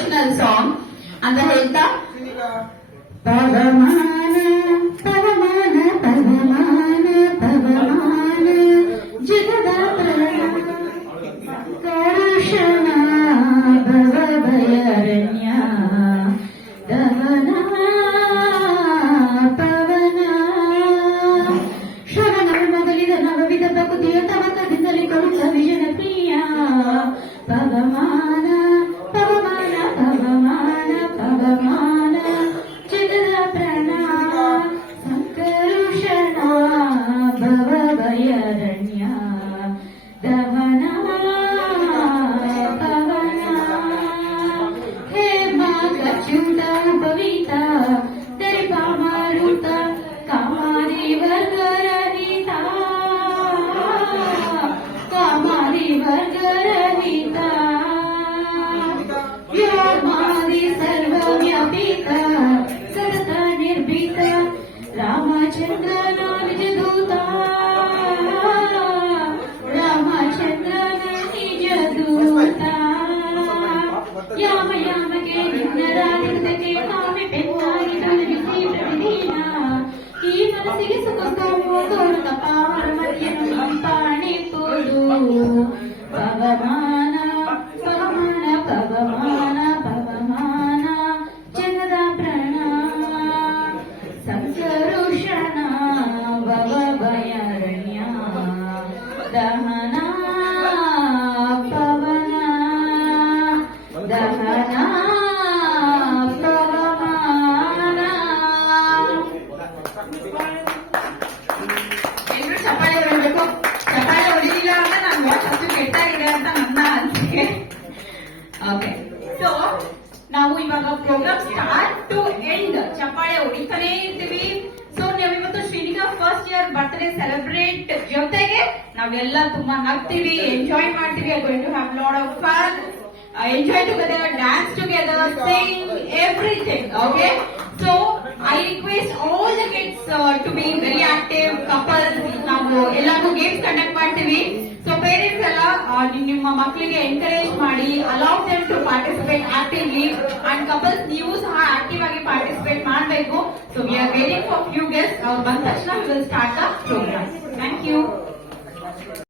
Devotional song ಅಂತ ಹೇಳ್ತಾ ಪವಮಾನ ಪವಮಾನ ಪವಮಾನ ಪವಮಾನ ಜಗದ ಕರುಷಣ ಭವಭಯಾರಣ್ಯ ದಮನ ಪವನ ಶ್ರವಣ ಮೊದಲಿದ ನವವಿಧ ಭಕ್ತಿಯ ತವಕದಿಂದಲೇ ಕರುಣ ವಿಜನ ಪ್ರಿಯ ಪವಮಾನ ಪವಮಾನ ಪವಮಾನ ಪವಮಾನ ಜಗದ ಪ್ರಣ ಸಂಕರುಷಣ ಭವಭಯಾರಣ್ಯ ದಮನ ಪವನ ಹೇ ಮಾಚ್ಯುತ ಭವಿತ ದರ್ಪ ಮಾರುತ ಕಾಮಾರಿ ವರ್ಗರಹಿತ ಕಾಮಾರಿ ವರ್ಗರಹಿತ ವ್ಯೋಮಾದಿ ಸರ್ವವ್ಯಾಪಿತ ಸತತ ನಿರ್ಭೀತ ರಾಮಚಂದ್ರನ ನಿಜದೂತ ರಾಮಚಂದ್ರನ ನಿಜದೂತ ಯಾಮ ಯಾಮಗೆ ನಿನ್ನರಾಗಿದ್ದಕ್ಕೆ ಕಾಮೆ ಪೆನ್ನಾಗಿ ತೊಲಗಿಸಿ ಪ್ರತಿದಿನ ಈ ಮನಸ್ಸಿಗೆ ಸುಖ ತೋರುತ್ತ ಪಾವನ ಮತಿಯನ್ನು ಪಾಣಿ ತೋರು ಪವಮಾನ ಪವಮಾನ ಪವಮಾನ ಪವಮಾನ ಜಗದ ಪ್ರಣ ಸಂಕರುಷಣ ಭವಭಯಾರಣ್ಯ ದಹನ ಪವನ ದಹನ ಪವಮಾನ. ಎಲ್ಲರೂ ಚಪ್ಪಾಳೆ ಹೊಡಿಬೇಕು. ಚಪ್ಪಾಳೆ ಹೊಡಿಲಿಲ್ಲ ಅಂತ ನನ್ನ ವಾಚ್ ಅಷ್ಟು ಕೆಟ್ಟಾಗಿದೆ ಅಂತ ನನ್ನ ಅನಿಸಿಕೆ. ಓಕೆ, ಸೊ ನಾವು ಇವಾಗ ಪ್ರೋಗ್ರಾಮ್ ಸ್ಟಾರ್ಟ್ ಟು ಎಂಡ್ ಚಪ್ಪಾಳೆ ಹೊಡಿತಾನೆ ಇರ್ತೀವಿ. ಸೊ ನಾವಿವತ್ತು Shrinika first year birthday celebrate ಜೊತೆಗೆ ನಾವೆಲ್ಲ ತುಂಬಾ ನಗ್ತೀವಿ, ಎಂಜಾಯ್ ಮಾಡ್ತೀವಿ. I going to have lot of fun, enjoy together, dance together, sing everything. Okay, so I request all the kids to be very active. Couples ನಾವು ಎಲ್ಲಾನು games conduct ಮಾಡ್ತೀವಿ. So parents ಎಲ್ಲ ನಿಮ್ಮ ಮಕ್ಕಳಿಗೆ ಎಂಕರೇಜ್ ಮಾಡಿ, allow them to participate actively, and couples ನೀವು ಸಹ active ಆಗಿ ಪಾರ್ಟಿಸಿಪೇಟ್ ಮಾಡಬೇಕು. So we are waiting for few guests. ಅವ್ರು ಬಂದ ತಕ್ಷಣ we will start the program. Thank you.